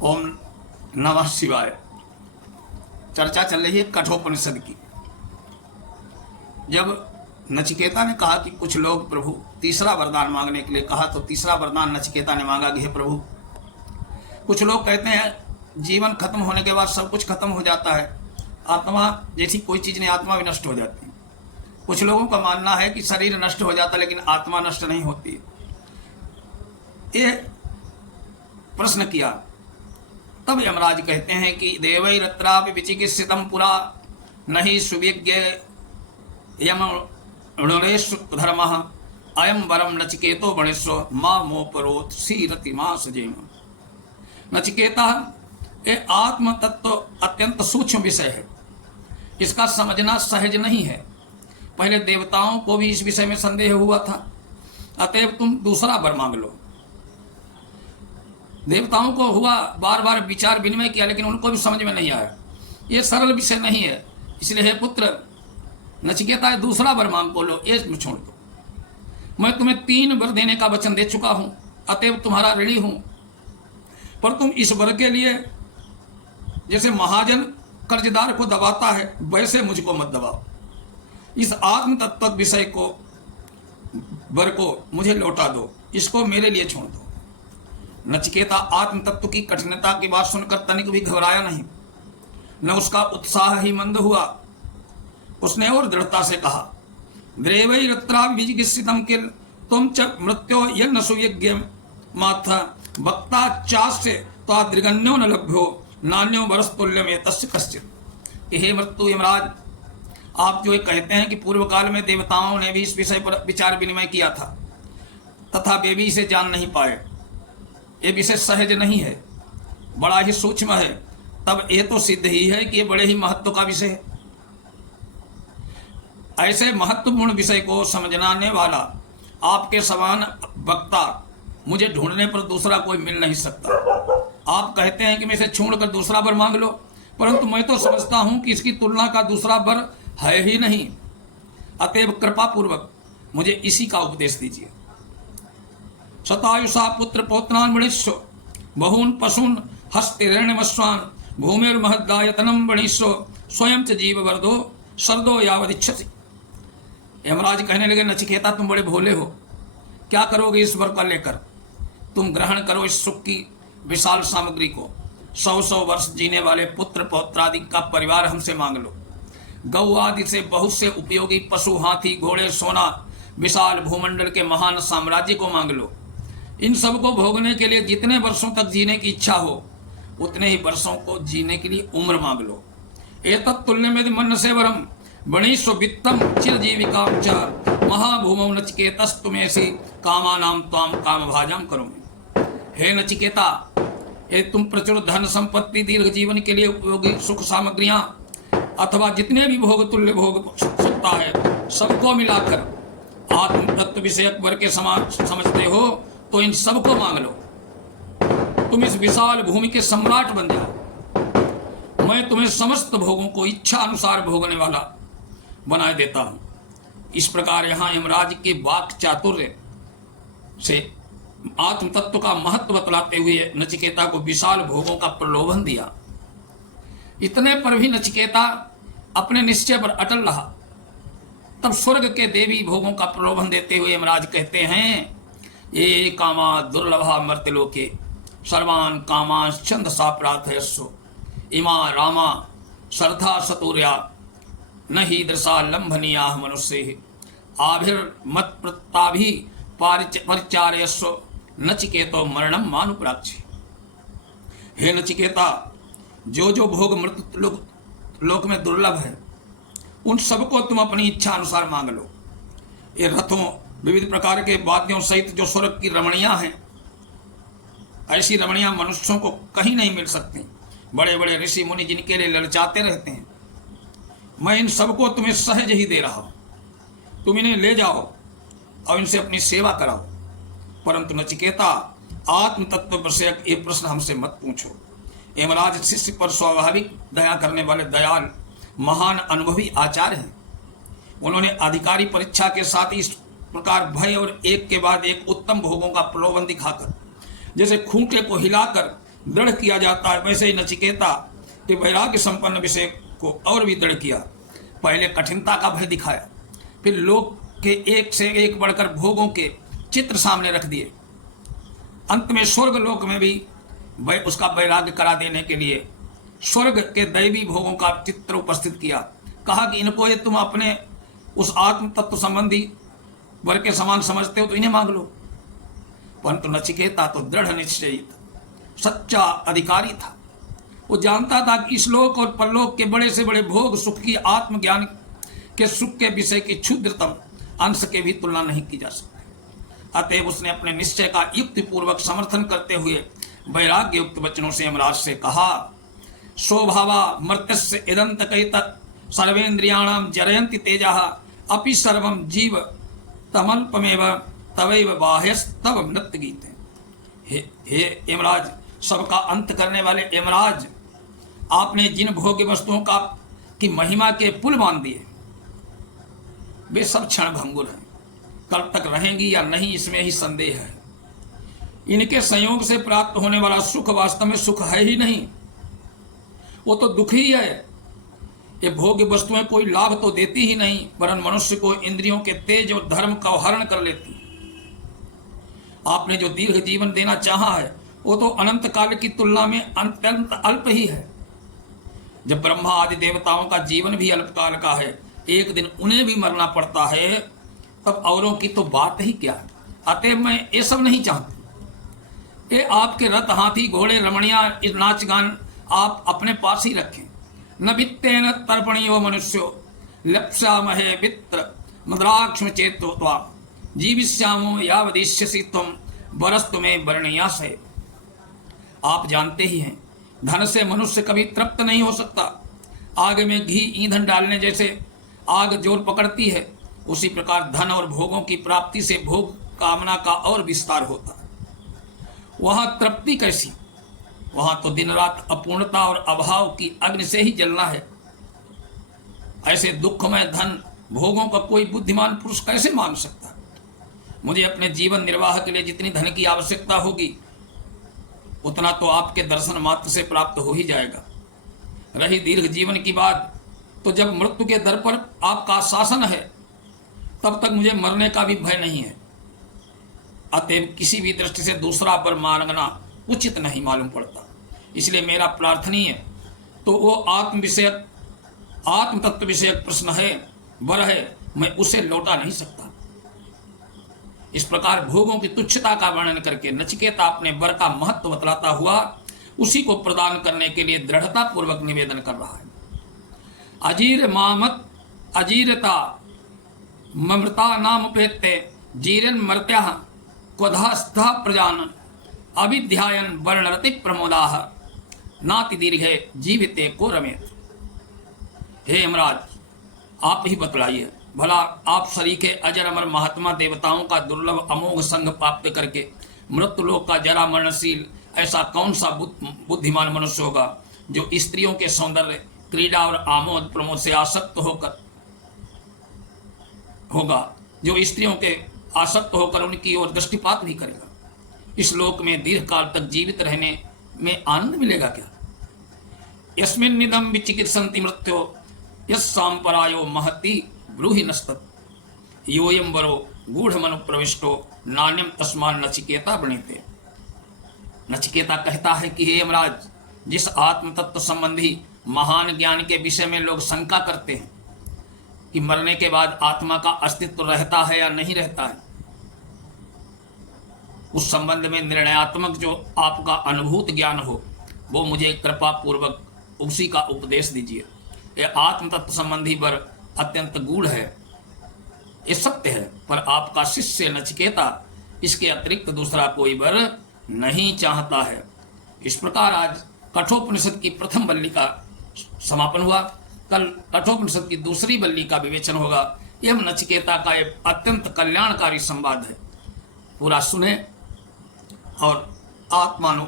ओम नमः शिवाय। चर्चा चल रही है कठोपनिषद की। जब नचिकेता ने कहा कि कुछ लोग प्रभु तीसरा वरदान मांगने के लिए कहा, तो तीसरा वरदान नचिकेता ने मांगा कि हे प्रभु, कुछ लोग कहते हैं जीवन खत्म होने के बाद सब कुछ खत्म हो जाता है, आत्मा जैसी कोई चीज़ नहीं, आत्मा भी नष्ट हो जाती है। कुछ लोगों का मानना है कि शरीर नष्ट हो जाता है लेकिन आत्मा नष्ट नहीं होती। ये प्रश्न किया। तब यमराज कहते हैं कि देवैरत्रापि विचिकित्सितं पुरा नहि सुविज्ञ यमणुरेषु धर्मः अयं वरम नचिकेतो गणेशो मां मोपरोत सीरति मां सजेम। नचिकेता, ये आत्म तत्व अत्यंत सूक्ष्म विषय है, इसका समझना सहज नहीं है। पहले देवताओं को भी इस विषय में संदेह हुआ था, अतएव तुम दूसरा वर मांग लो। देवताओं को हुआ, बार बार विचार विनिमय किया, लेकिन उनको भी समझ में नहीं आया। ये सरल विषय नहीं है, इसलिए हे पुत्र नचिकेता, दूसरा वर मांग को लो, ये छोड़ दो। मैं तुम्हें 3 वर देने का वचन दे चुका हूं, अतएव तुम्हारा ऋणी हूं, पर तुम इस वर के लिए जैसे महाजन कर्जदार को दबाता है वैसे मुझको मत दबाओ। इस आत्म तत्व विषय को, वर को मुझे लौटा दो, इसको मेरे लिए छोड़ दो। नचिकेता आत्म तत्व की कठिनता की बात सुनकर तनिक भी घबराया नहीं, न उसका उत्साह ही मंद हुआ। उसने और दृढ़ता से कहा, द्रेवैरत्राविजिगित्सितं किल त्वं च मृत्यो यन्न सुविज्ञ माथ वक्ता चास्य त्वादृगण्यो न लभ्यो नान्यो वरस्तुल्यमेतस्य तस्य कश्चित्। हे मृत्यु यमराज, आप जो कहते हैं कि पूर्व काल में देवताओं ने भी इस विषय पर विचार विनिमय किया था, तथा वे भी इसे जान नहीं पाए। ये विषय सहज नहीं है, बड़ा ही सूक्ष्म है। तब ये तो सिद्ध ही है कि ये बड़े ही महत्व का विषय है। ऐसे महत्वपूर्ण विषय को समझने वाला आपके समान वक्ता मुझे ढूंढने पर दूसरा कोई मिल नहीं सकता। आप कहते हैं कि मैं इसे छोड़कर दूसरा वर मांग लो, परंतु मैं तो समझता हूं कि इसकी तुलना का दूसरा वर है ही नहीं। अतएव कृपा पूर्वक मुझे इसी का उपदेश दीजिए। शतायुषा पुत्र पौत्रान् वणिष्व बहून् पशून् हस्तिरेण्यमश्वान् भूमिर्महदायतनं वणिष्व स्वयं च जीववर्धो शरदो यावदिच्छति। यमराज कहने लगे, नचिकेता तुम बड़े भोले हो, क्या करोगे इस वर को लेकर? तुम ग्रहण करो इस सुख की विशाल सामग्री को। 100 वर्ष जीने वाले पुत्र पौत्रादि का परिवार हमसे मांग लो। गौ आदि से बहुत से उपयोगी पशु, हाथी, घोड़े, सोना, विशाल भूमंडल के महान साम्राज्य को मांग लो। इन सब को भोगने के लिए जितने वर्षों तक जीने की इच्छा हो उतने ही वर्षों को जीने के लिए उम्र मांग लो। एतत् तुल्यमेदि मन्यसे वरम वणीष्व वित्तम चिरजीविकां च महाभूमौ नचिकेतस्तुमेसि कामानां त्वां कामभाजां करोमि। हे नचिकेता, ये तुम प्रचुर धन संपत्ति, दीर्घ जीवन के लिए उपयोगी सुख सामग्रियां अथवा जितने भी भोग तुल्य भोग सकता है सबको मिलाकर आत्म तत्व विषयक वर के समान समझते हो तो इन सबको मांग लो। तुम इस विशाल भूमि के सम्राट बन जाओ। मैं तुम्हें समस्त भोगों को इच्छा अनुसार भोगने वाला बनाए देता हूं। इस प्रकार यहां यमराज के वाक चातुर्य से आत्म तत्व का महत्व बतलाते हुए नचिकेता को विशाल भोगों का प्रलोभन दिया। इतने पर भी नचिकेता अपने निश्चय पर अटल रहा। तब स्वर्ग के देवी भोगों का प्रलोभन देते हुए यमराज कहते हैं, ये कामा दुर्लभा मर्त्यलोके सर्वान् कामांश्च छन्दसा प्रार्थयस्व इमा रामा श्रद्धा सतुर्या न हि दृशा लंभनीयाः मनुष्यैः आभिर्मत प्रत्ताभि परिचारयस्व नचिकेतो मरणं मानुप्राक्षि। हे नचिकेता, जो जो भोग मृत्यु लोक में दुर्लभ है उन सबको तुम अपनी इच्छा अनुसार मांग लो। ये रथों, विविध प्रकार के वाद्यों सहित जो स्वर्ग की रमणियां हैं, ऐसी रमणियां मनुष्यों को कहीं नहीं मिल सकती। बड़े बड़े ऋषि मुनि जिनके लिए ललचाते रहते हैं, मैं इन सबको तुम्हें सहज ही दे रहा हूं। तुम इन्हें ले जाओ और इनसे अपनी सेवा कराओ। परंतु नचिकेता, आत्म तत्व विषयक ये प्रश्न हमसे मत पूछो। यमराज शिष्य पर स्वाभाविक दया करने वाले दयाल महान अनुभवी आचार्य हैं। उन्होंने अधिकारी परीक्षा के साथ इस प्रकार भय और एक के बाद एक उत्तम भोगों का प्रलोभन दिखाकर, जैसे खूंटे को हिलाकर दृढ़ किया जाता है, वैसे ही नचिकेता के वैराग्य संपन्न विषय को और भी दृढ़ किया। पहले कठिनता का भय दिखाया, फिर लोक के एक से एक बढ़कर भोगों के चित्र सामने रख दिए। अंत में स्वर्ग लोक में भी उसका वैराग्य करा देने के लिए स्वर्ग के दैवी भोगों का चित्र उपस्थित किया। कहा कि इनको ये तुम अपने उस आत्म तत्व संबंधी वर के समान समझते हो तो इन्हें मांग लो। परंतु नचिकेता तो दृढ़ निश्चयी सच्चा अधिकारी था। वो जानता था कि इस लोक और परलोक के बड़े से बड़े भोग सुख की आत्मज्ञान के सुख के विषय की क्षुद्रतम अंश के भी तुलना नहीं की जा सकती। अतएव उसने अपने निश्चय का युक्तिपूर्वक समर्थन करते हुए वैराग्य युक्त वचनों से यमराज से कहा, स्वभावा मर्त्यस्य इदंत कहित सर्वेन्द्रियाणाम जरयन्ति तेजः अपि सर्वं जीव तमल्पमेव तवैव बाह्यस्तव नृत्य गीत। हे यमराज, सबका अंत करने वाले यमराज, आपने जिन भोग्य वस्तुओं का की महिमा के पुल बांध दिए वे सब क्षण भंगुर हैं, कल तक रहेंगी या नहीं इसमें ही संदेह है। इनके संयोग से प्राप्त होने वाला सुख वास्तव में सुख है ही नहीं, वो तो दुख ही है। ये भोग्य वस्तुएं कोई लाभ तो देती ही नहीं, वरन मनुष्य को इंद्रियों के तेज और धर्म का हरण कर लेती। आपने जो दीर्घ जीवन देना चाहा है वो तो अनंत काल की तुलना में अत्यंत अल्प ही है। जब ब्रह्मा आदि देवताओं का जीवन भी अल्पकाल का है, एक दिन उन्हें भी मरना पड़ता है, तब औरों की तो बात ही क्या। अतः मैं ये सब नहीं चाहती। ये आपके रथ, हाथी, घोड़े, रमणियां, नाच गान आप अपने पास ही रखें। न वित्तेन तर्पणीयो मनुष्यो लप्स्यामहे वित्त मद्राक्ष्म चेतोत्वा जीविष्यामो यावदिष्यसि त्वं वरस्तु में वर्णयासे। आप जानते ही हैं, धन से मनुष्य कभी तृप्त नहीं हो सकता। आग में घी ईंधन डालने जैसे आग जोर पकड़ती है, उसी प्रकार धन और भोगों की प्राप्ति से भोग कामना का और विस्तार होता है। वहां तृप्ति कैसी, वहां तो दिन रात अपूर्णता और अभाव की अग्नि से ही जलना है। ऐसे दुखमय धन भोगों का कोई बुद्धिमान पुरुष कैसे मान सकता। मुझे अपने जीवन निर्वाह के लिए जितनी धन की आवश्यकता होगी उतना तो आपके दर्शन मात्र से प्राप्त हो ही जाएगा। रही दीर्घ जीवन की बात, तो जब मृत्यु के दर पर आपका शासन है तब तक मुझे मरने का भी भय नहीं है। अतएव किसी भी दृष्टि से दूसरा वर मांगना उचित नहीं मालूम पड़ता। इसलिए मेरा प्रार्थनीय तो वो आत्म विषयक, आत्म तत्व विषयक प्रश्न है, वर है, मैं उसे लौटा नहीं सकता। इस प्रकार भोगों की तुच्छता का वर्णन करके नचिकेता अपने वर का महत्व बतलाता हुआ उसी को प्रदान करने के लिए दृढ़ता पूर्वक निवेदन कर रहा है। अजीर मामत अजीरता ममृता नाम उपेत्ते जीरन मर्त्या क्वधास्था प्रजानन अभिध्यायन वर्णरति प्रमोदाह नाति दीर्घे जीविते को रमेत। हे यमराज, आप ही बतलाइए, भला आप सरीखे अजर अमर महात्मा देवताओं का दुर्लभ अमोघ संग प्राप्त करके मृत्युलोक का जरा मरणशील ऐसा कौन सा बुद्धिमान मनुष्य होगा जो स्त्रियों के सौंदर्य, क्रीड़ा और आमोद प्रमोद से आसक्त होकर उनकी ओर दृष्टिपात भी करेगा। इस लोक में दीर्घ काल तक जीवित रहने में आनंद मिलेगा क्या? यस्मिन् निदं विचिकित्सन्ति मृत्यो यस्साम्परायो महति ब्रूहि नस्तत् योयं वरो गूढ़मनु प्रविष्टो नान्यम तस्मान् नचिकेता वृणीते। नचिकेता कहता है कि हे यमराज, जिस आत्म तत्व संबंधी महान ज्ञान के विषय में लोग शंका करते हैं कि मरने के बाद आत्मा का अस्तित्व रहता है या नहीं रहता है, उस संबंध में निर्णयात्मक जो आपका अनुभूत ज्ञान हो वो मुझे कृपा पूर्वक उसी का उपदेश दीजिए। यह आत्म तत्व संबंधी वर अत्यंत गूढ़ है, ये सत्य है, पर आपका शिष्य नचिकेता इसके अतिरिक्त दूसरा कोई वर नहीं चाहता है। इस प्रकार आज कठोपनिषद की प्रथम वल्ली का समापन हुआ। कल कठोपनिषद की दूसरी वल्ली का विवेचन होगा। यह नचिकेता का एक अत्यंत कल्याणकारी संवाद है। पूरा सुने और आत्मानु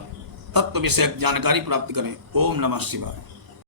तत्व विषयक जानकारी प्राप्त करें। ओम नमः शिवाय।